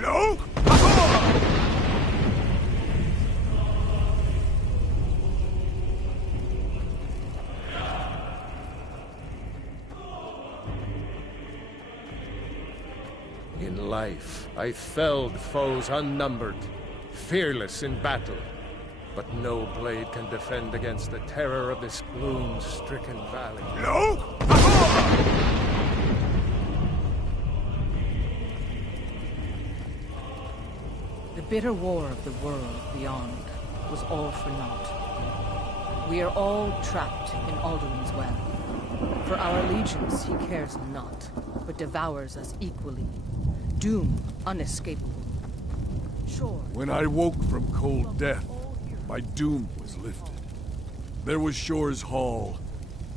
No! In life, I felled foes unnumbered, fearless in battle. But no blade can defend against the terror of this gloom-stricken valley. No! The bitter war of the world beyond was all for naught. We are all trapped in Alduin's well. For our allegiance he cares not, but devours us equally. Doom unescapable. Sure. When I woke from cold death, my doom was lifted. There was Shore's Hall,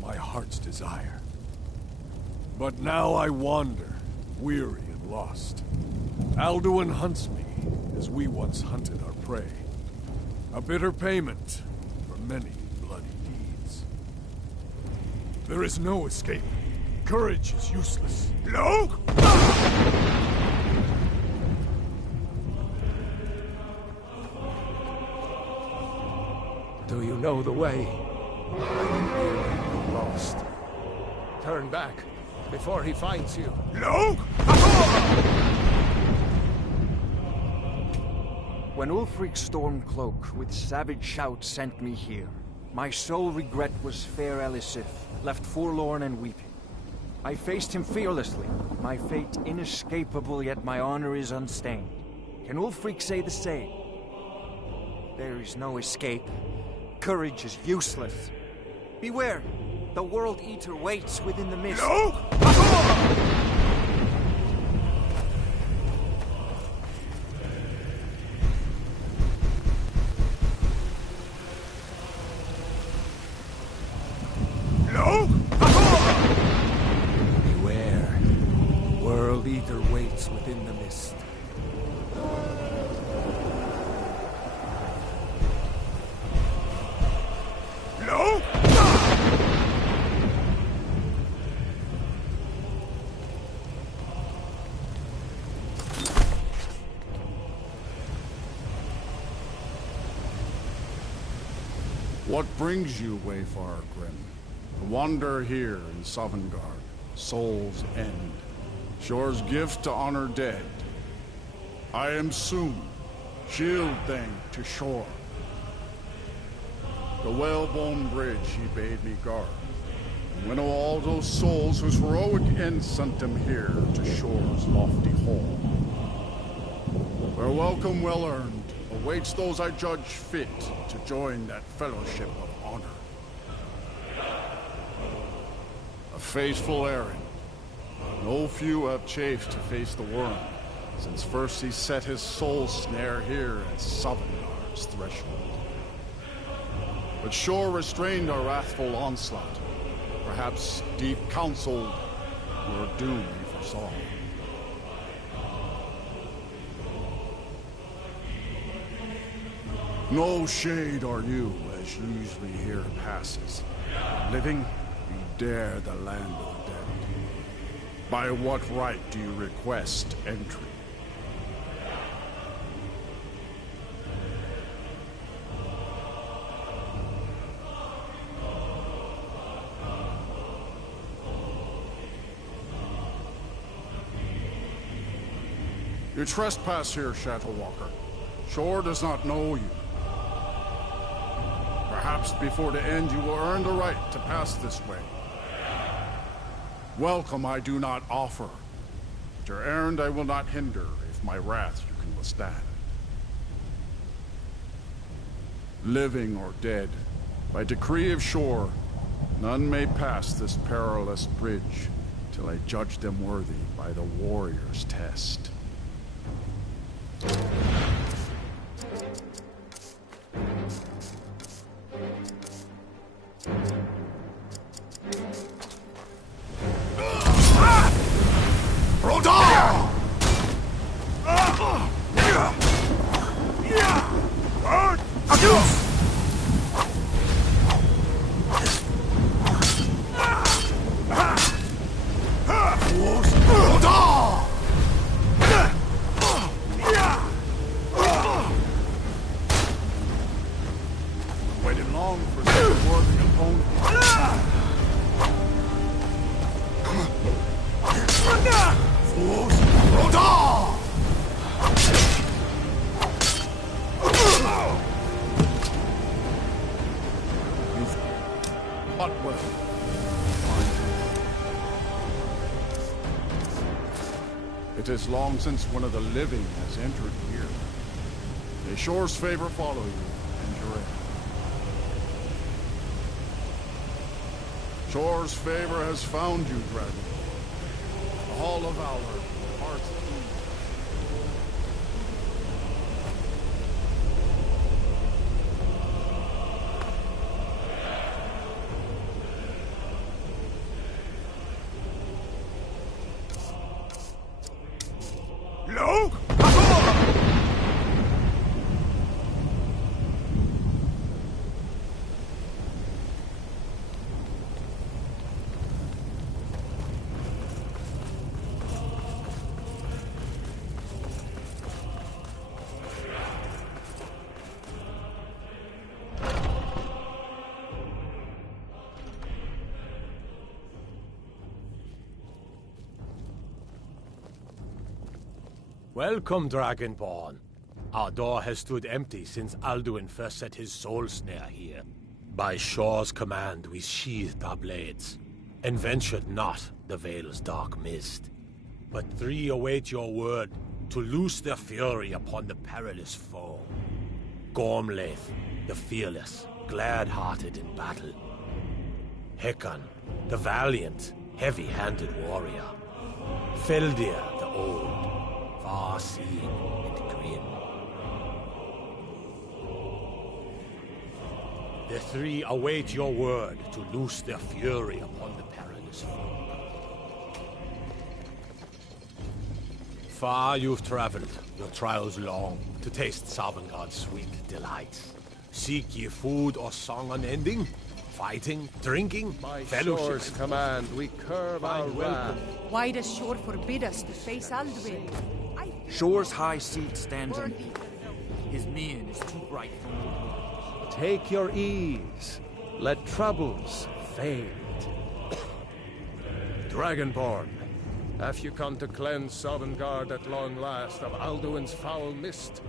my heart's desire. But now I wander, weary and lost. Alduin hunts me, as we once hunted our prey. A bitter payment for many bloody deeds. There is no escape. Courage is useless. No! Do you know the way? I'm nearly lost. Turn back, before he finds you. No! When Ulfric's Stormcloak with savage shouts sent me here, my sole regret was fair Elisif, left forlorn and weeping. I faced him fearlessly, my fate inescapable, yet my honor is unstained. Can Ulfric say the same? There is no escape. Courage is useless. Beware! The World Eater waits within the mist. No! No! Beware. World Eater waits within the mist. No! What brings you, Wayfarer Grim? To wander here in Sovngarde, Soul's End, Shore's gift to honor dead. I am Soon, shield thing to Shore. The whalebone bridge he bade me guard, and winnow all those souls whose heroic end sent them here to Shore's lofty hall. Their welcome well earned awaits those I judge fit to join that fellowship of honor. A faithful errand. No few have chafed to face the worm, since first he set his soul snare here at Sovngarde's threshold. But Shore restrained our wrathful onslaught. Perhaps deep counseled, your doom he foresaw. No shade are you, as usually here passes. Living, you dare the land of the dead. By what right do you request entry? You trespass here, Shadowwalker. Shore does not know you. Perhaps before the end you will earn the right to pass this way. Welcome I do not offer. But your errand I will not hinder, if my wrath you can withstand. Living or dead, by decree of Shore, none may pass this perilous bridge till I judge them worthy by the warrior's test. It is long since one of the living has entered here. May Shore's favor follow you and your end. Shore's favor has found you, Dragon. The Hall of Valor, Heart's Key. No? Welcome, Dragonborn. Our door has stood empty since Alduin first set his soul snare here. By Shore's command, we sheathed our blades, and ventured not the Vale's dark mist. But three await your word to loose their fury upon the perilous foe. Gormlaith, the fearless, glad-hearted in battle. Hekon, the valiant, heavy-handed warrior. Feldir, the old, far-seeing and grim. The three await your word to loose their fury upon the perilous foe. Far you've traveled, your trials long, to taste Sovngarde's sweet delights. Seek ye food or song unending? Fighting, drinking, By fellowship. Shore's command, we curb our wrath. Why does Shore forbid us to face Alduin? Shore's high seat stands empty. His mien is too bright for me. Take your ease. Let troubles fade. Dragonborn, have you come to cleanse Sovngarde at long last of Alduin's foul mist?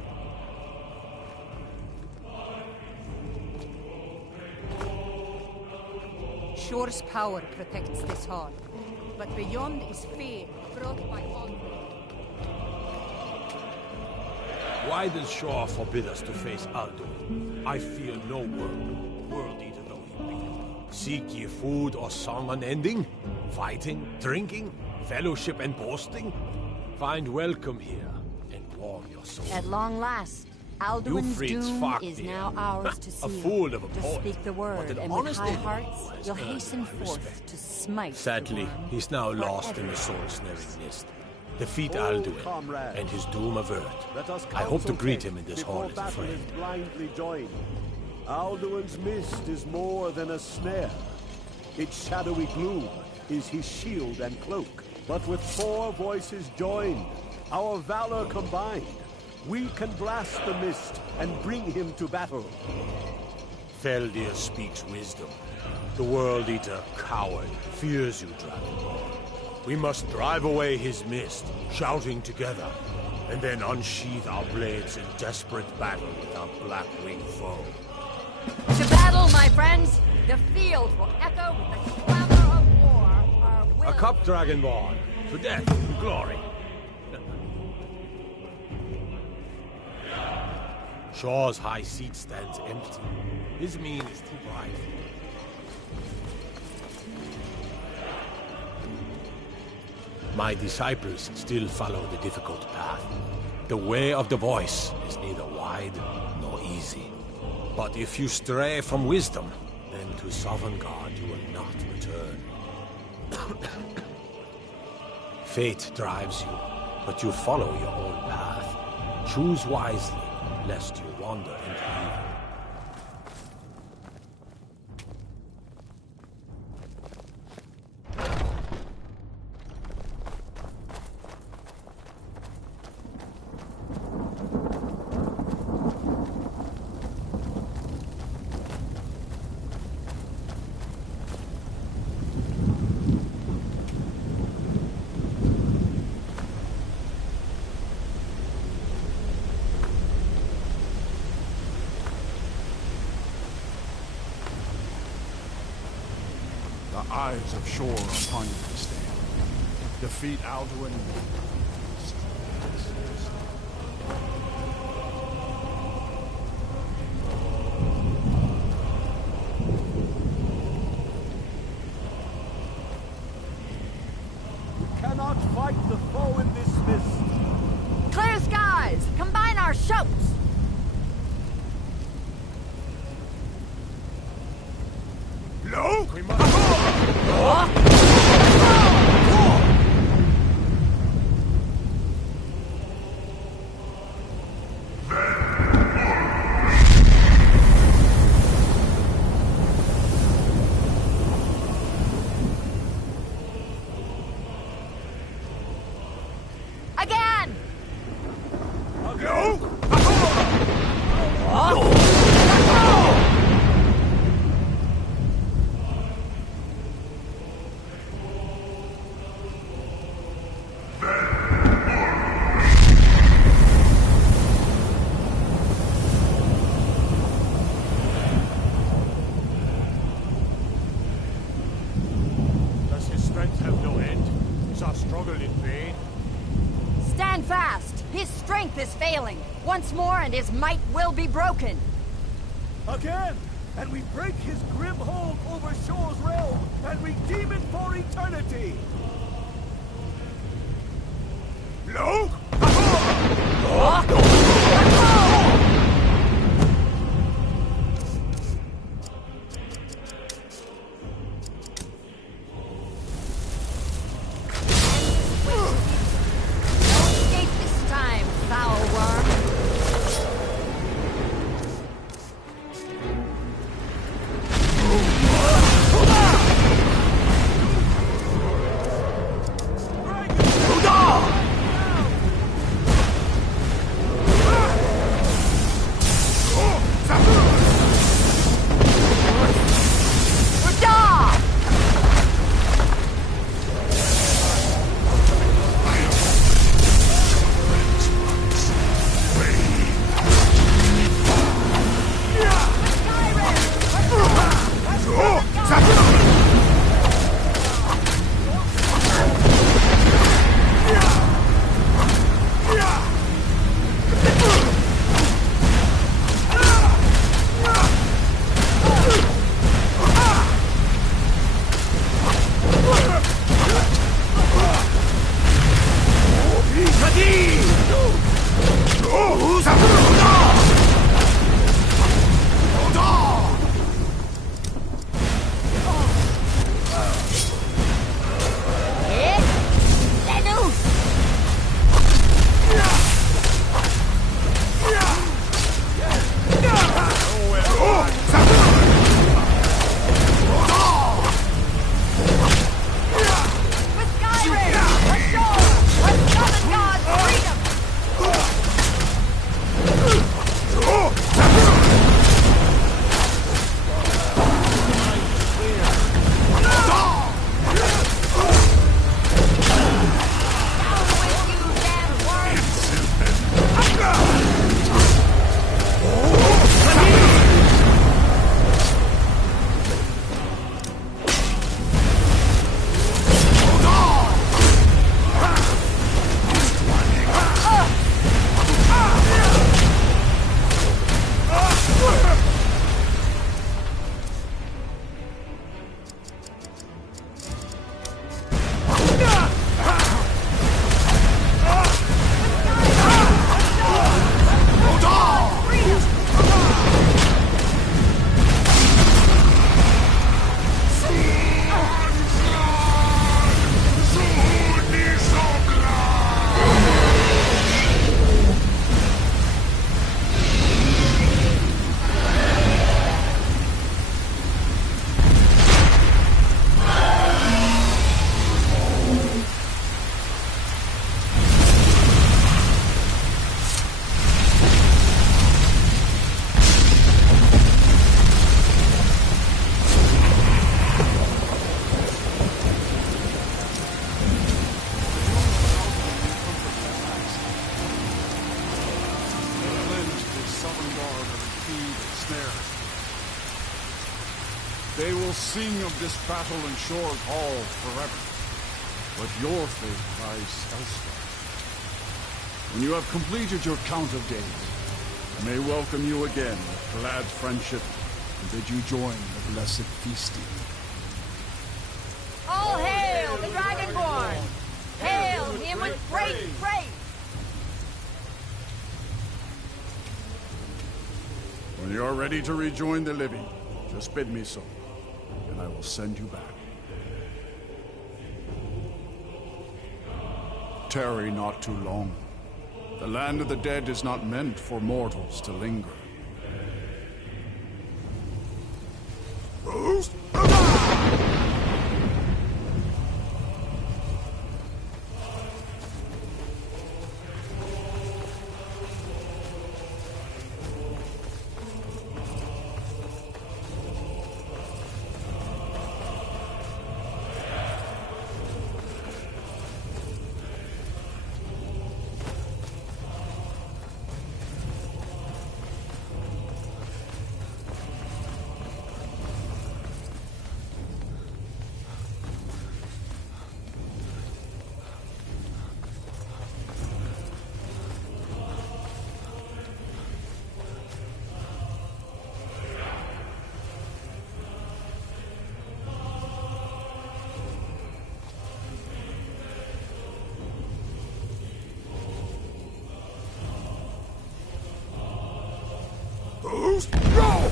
Shore's power protects this hall, but beyond is fear brought by Alduin. Why does Shore forbid us to face Alduin? I fear no world eater though he be. Seek ye food or song unending? Fighting, drinking, fellowship and boasting? Find welcome here and warm your soul. At long last, Alduin's Yufrid's doom Fark is dear. now ours to seal. A fool of a Just poet. speak the But word, an and with honest high enemy hearts, who has you'll earned hasten my forth respect. to smite Sadly, the worm he's now lost in the forever. soul-snaring mist. Defeat Oh, Alduin, comrades, and his doom avert. Let us I hope to counsel greet take him in this before hall as a battle friend. is blindly joined. Alduin's mist is more than a snare. Its shadowy gloom is his shield and cloak. But with four voices joined, our valor combined, we can blast the mist and bring him to battle. Feldir speaks wisdom. The World Eater, coward, fears you, Dragonborn. We must drive away his mist, shouting together, and then unsheath our blades in desperate battle with our black-winged foe. To battle, my friends! The field will echo with the clamor of war. Our will... A cup, Dragonborn, to death and glory. Shore's high seat stands empty. His mien is too bright. My disciples still follow the difficult path. The way of the voice is neither wide nor easy. But if you stray from wisdom, then to Sovngarde you will not return. Fate drives you, but you follow your own path. Choose wisely, lest you wander into evil. The eyes of Shore upon you stand. Defeat Alduin, shouts! No! We must... Again! No! Does his strength have no end? Is our struggle in vain? Stand fast! His strength is failing. Once more and his might will be broken. Again! And we break his grim hold over Shor's realm and redeem it for eternity! No! No escape this time, foul worm. They will sing of this battle in Shore's Hall forever. But your fate lies elsewhere. When you have completed your count of days, I may welcome you again with glad friendship and bid you join the blessed feasting. All hail the Dragonborn! Hail him with great praise! When you are ready to rejoin the living, just bid me so, and I will send you back. Tarry not too long. The land of the dead is not meant for mortals to linger. Go!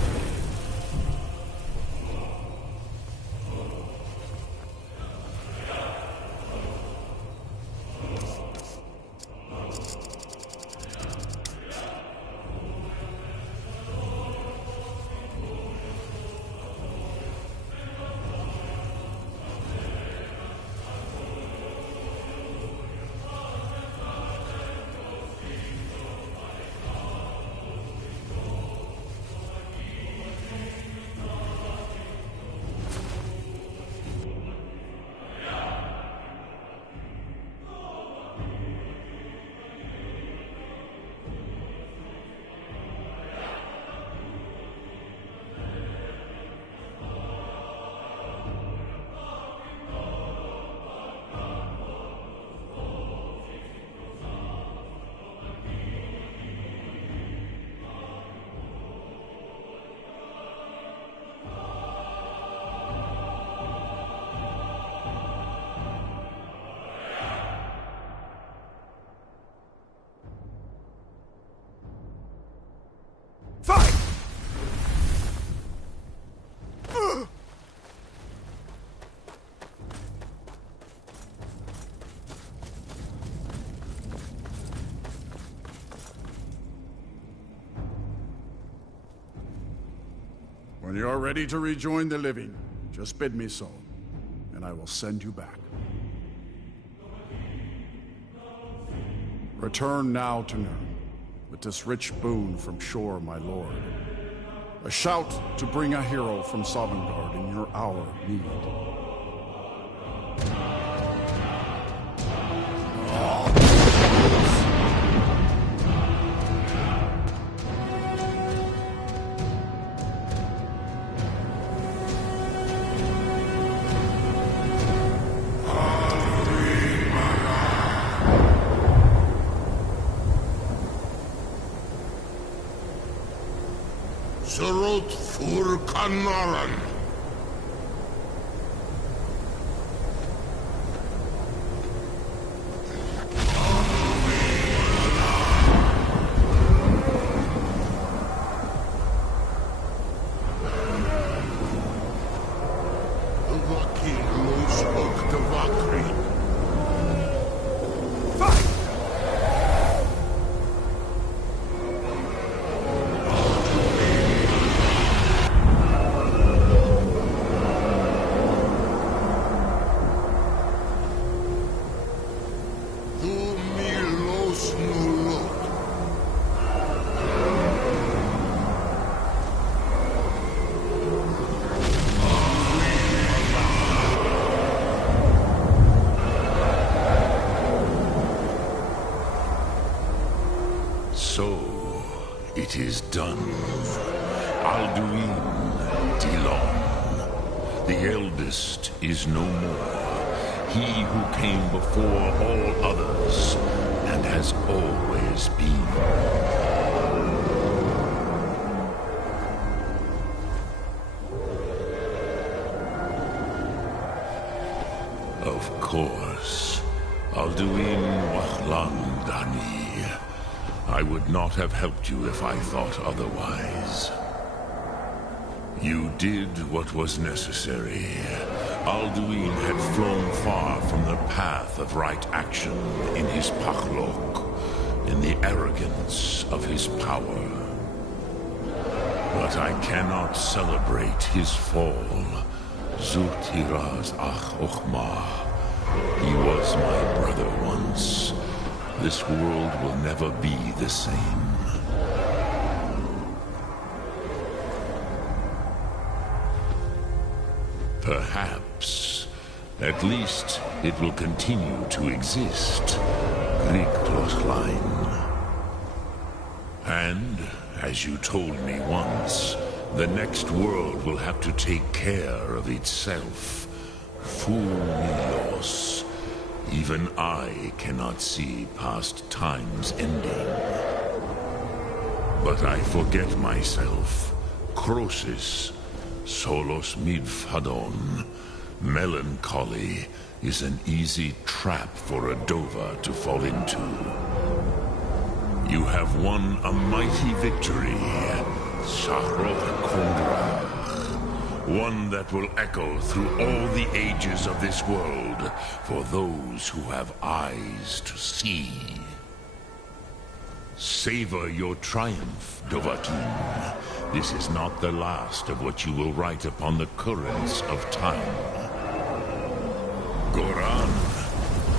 When you are ready to rejoin the living, just bid me so, and I will send you back. Return now to Nirn, with this rich boon from shore, my lord. A shout to bring a hero from Sovngarde in your hour of need. Surut fur kanaran. Dovahkiin los ok Dovahkiin. So, it is done. Alduin Dilon, the eldest, is no more. He who came before all others, and has always been. Of course, Alduin Wachlan Dani. I would not have helped you if I thought otherwise. You did what was necessary. Alduin had flown far from the path of right action in his pachlok, in the arrogance of his power. But I cannot celebrate his fall. Zutiraz ach ochma. He was my brother once. This world will never be the same. Perhaps. At least it will continue to exist. And, as you told me once, the next world will have to take care of itself. Fumilos. Even I cannot see past time's ending. But I forget myself. Crosis. Solos midfadon. Melancholy is an easy trap for a Dova to fall into. You have won a mighty victory, Shahroth Kondrach. One that will echo through all the ages of this world for those who have eyes to see. Savor your triumph, Dovahkiin. This is not the last of what you will write upon the currents of time. Goran,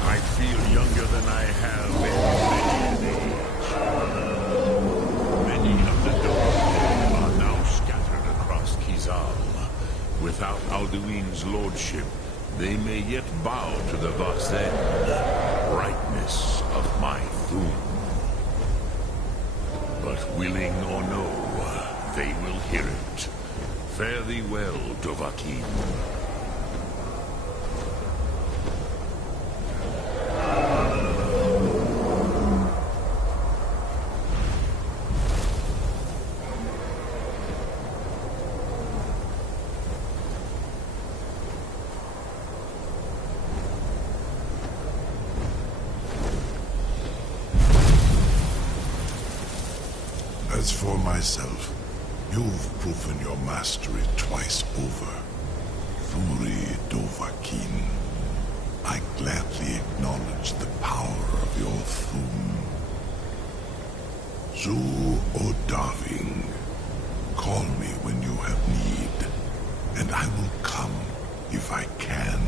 I feel younger than I have in many an age. Many of the Dovahkiin are now scattered across Kizal. Without Alduin's lordship, they may yet bow to the Vazen, brightness of my Thum. But willing or no, they will hear it. Fare thee well, Dovahkiin. As for myself, you've proven your mastery twice over. Thuri Dovahkiin, I gladly acknowledge the power of your Thum. Zu Odaving, call me when you have need, and I will come if I can.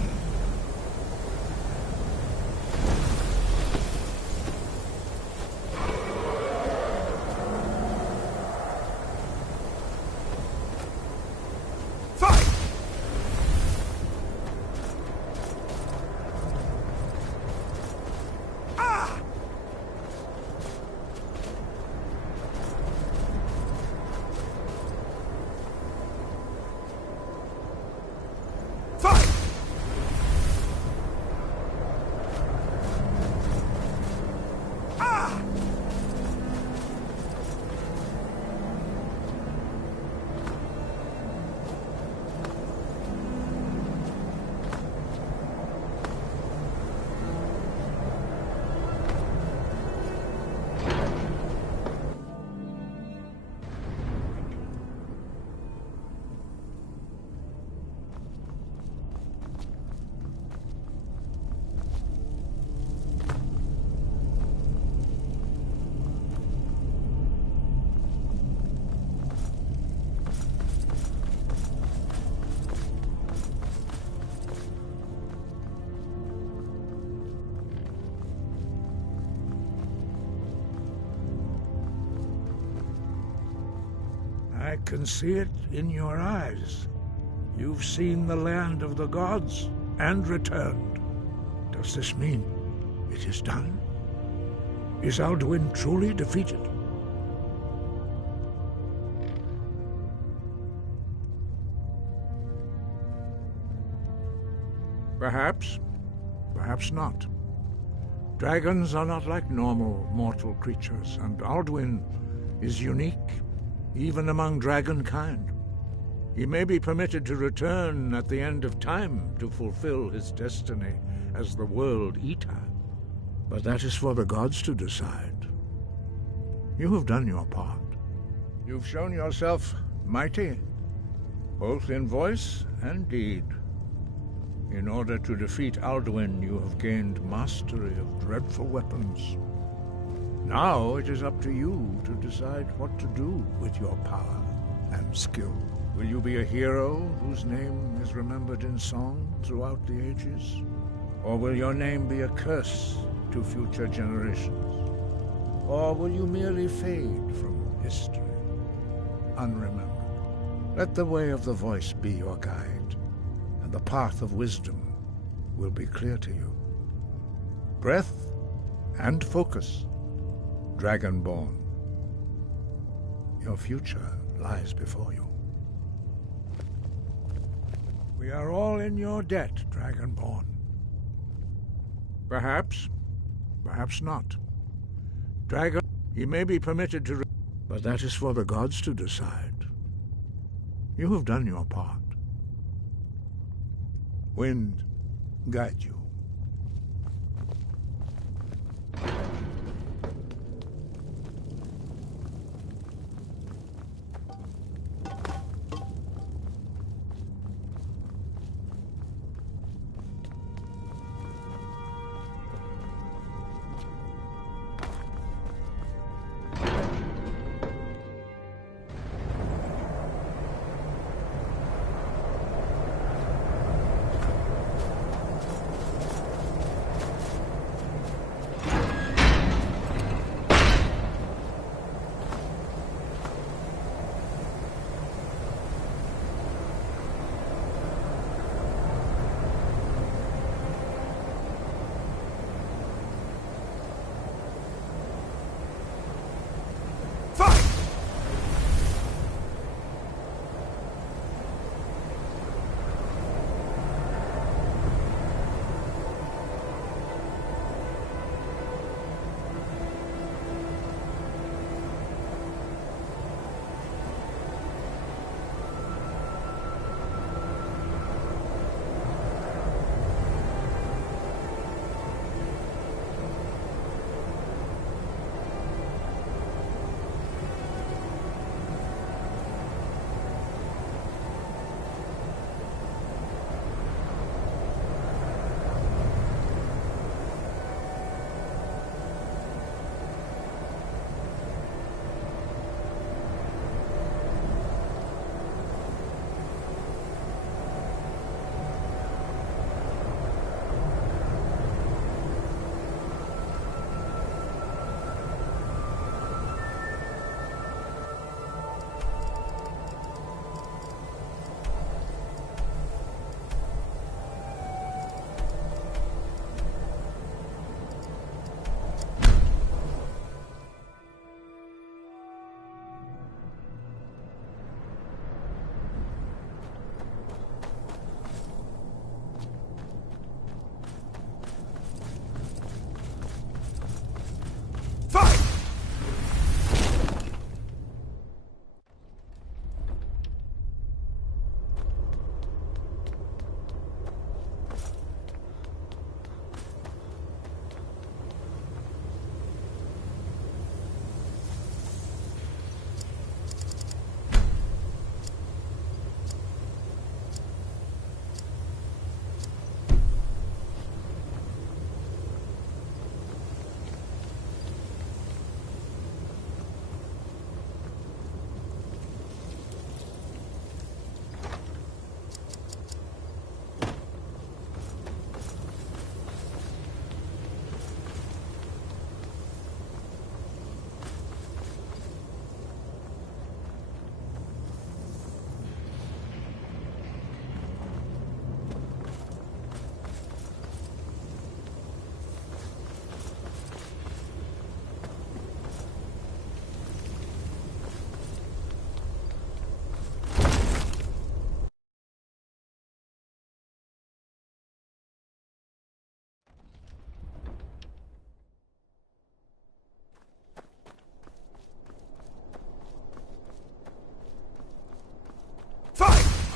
I can see it in your eyes. You've seen the land of the gods and returned. Does this mean it is done? Is Alduin truly defeated? Perhaps. Perhaps not. Dragons are not like normal mortal creatures, and Alduin is unique, even among dragon kind. He may be permitted to return at the end of time to fulfill his destiny as the World Eater. But that is for the gods to decide. You have done your part. You've shown yourself mighty, both in voice and deed. In order to defeat Alduin, you have gained mastery of dreadful weapons. Now it is up to you to decide what to do with your power and skill. Will you be a hero whose name is remembered in song throughout the ages? Or will your name be a curse to future generations? Or will you merely fade from history, unremembered? Let the way of the voice be your guide, and the path of wisdom will be clear to you. Breath and focus, Dragonborn. Your future lies before you. We are all in your debt, Dragonborn. Perhaps, perhaps not. Dragon, he may be permitted to, but that is for the gods to decide. You have done your part. Wind, guide you.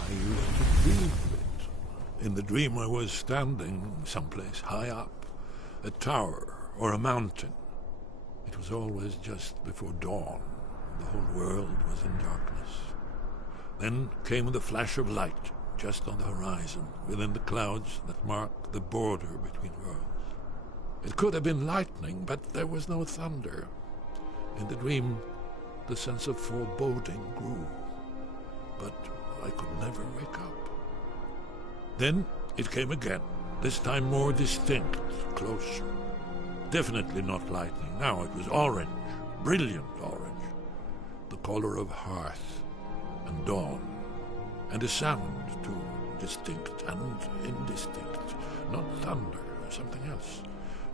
I used to dream of it. In the dream I was standing someplace high up, a tower or a mountain. It was always just before dawn. The whole world was in darkness. Then came the flash of light, just on the horizon, within the clouds that mark the border between worlds. It could have been lightning, but there was no thunder. In the dream, the sense of foreboding grew, but I could never wake up. Then it came again, this time more distinct, closer. Definitely not lightning. Now it was orange, brilliant orange, the color of hearth and dawn, and a sound too, distinct and indistinct. Not thunder, something else.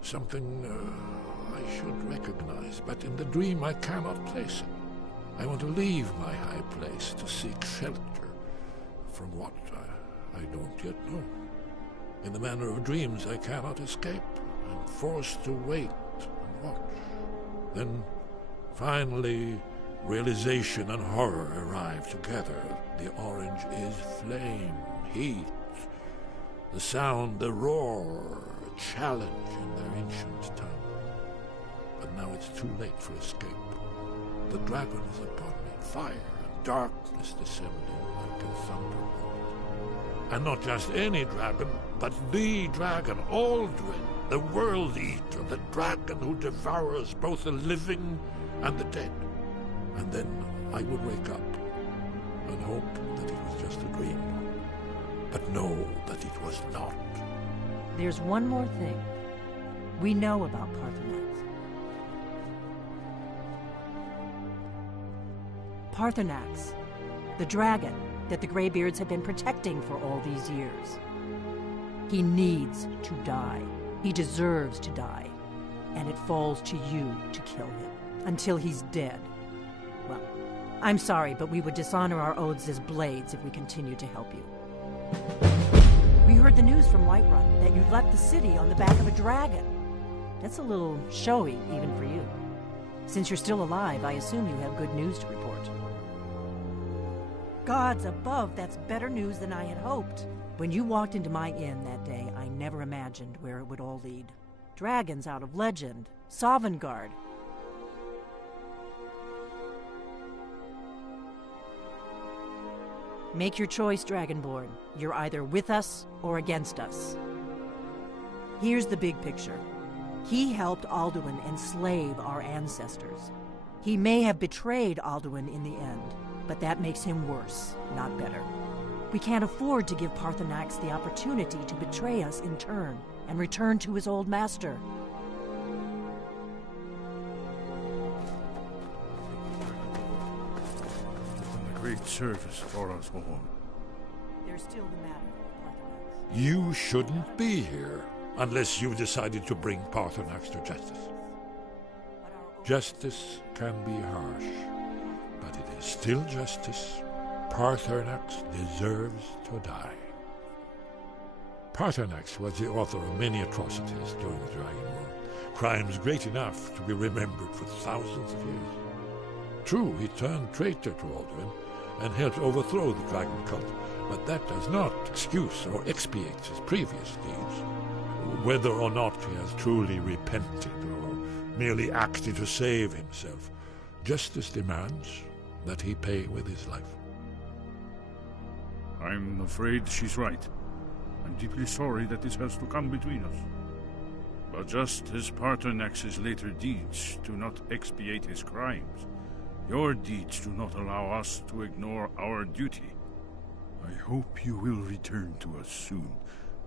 Something I should recognize, but in the dream I cannot place it. I want to leave my high place to seek shelter from what I don't yet know. In the manner of dreams I cannot escape. I'm forced to wait and watch. Then, finally, realization and horror arrive together. The orange is flame, heat, the sound, the roar, a challenge in their ancient tongue. But now it's too late for escape. The dragon is upon me, fire and darkness descending like a thunderbolt. And not just any dragon, but the dragon, Alduin, the World Eater, the dragon who devours both the living and the dead. And then I would wake up and hope that it was just a dream, but know that it was not. There's one more thing. We know about Paarthurnax. Paarthurnax, the dragon that the Greybeards have been protecting for all these years. He needs to die. He deserves to die. And it falls to you to kill him until he's dead. Well, I'm sorry, but we would dishonor our oaths as blades if we continued to help you. We heard the news from Whiterun that you left the city on the back of a dragon. That's a little showy, even for you. Since you're still alive, I assume you have good news to report. Gods above, that's better news than I had hoped. When you walked into my inn that day, I never imagined where it would all lead. Dragons out of legend, Sovngarde. Make your choice, Dragonborn. You're either with us or against us. Here's the big picture. He helped Alduin enslave our ancestors. He may have betrayed Alduin in the end, but that makes him worse, not better. We can't afford to give Paarthurnax the opportunity to betray us in turn and return to his old master. A great service for us all. There's still the matter of Paarthurnax. You shouldn't be here unless you've decided to bring Paarthurnax to justice. Justice can be harsh, but it is still justice. Paarthurnax deserves to die. Paarthurnax was the author of many atrocities during the Dragon War, crimes great enough to be remembered for thousands of years. True, he turned traitor to Alduin and helped overthrow the dragon cult, but that does not excuse or expiate his previous deeds. Whether or not he has truly repented or merely acted to save himself, justice demands that he pay with his life. I'm afraid she's right. I'm deeply sorry that this has to come between us. But just as Paarthurnax's later deeds do not expiate his crimes, your deeds do not allow us to ignore our duty. I hope you will return to us soon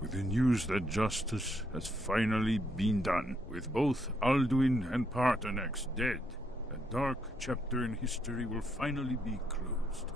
with the news that justice has finally been done. With both Alduin and Paarthurnax dead, a dark chapter in history will finally be closed.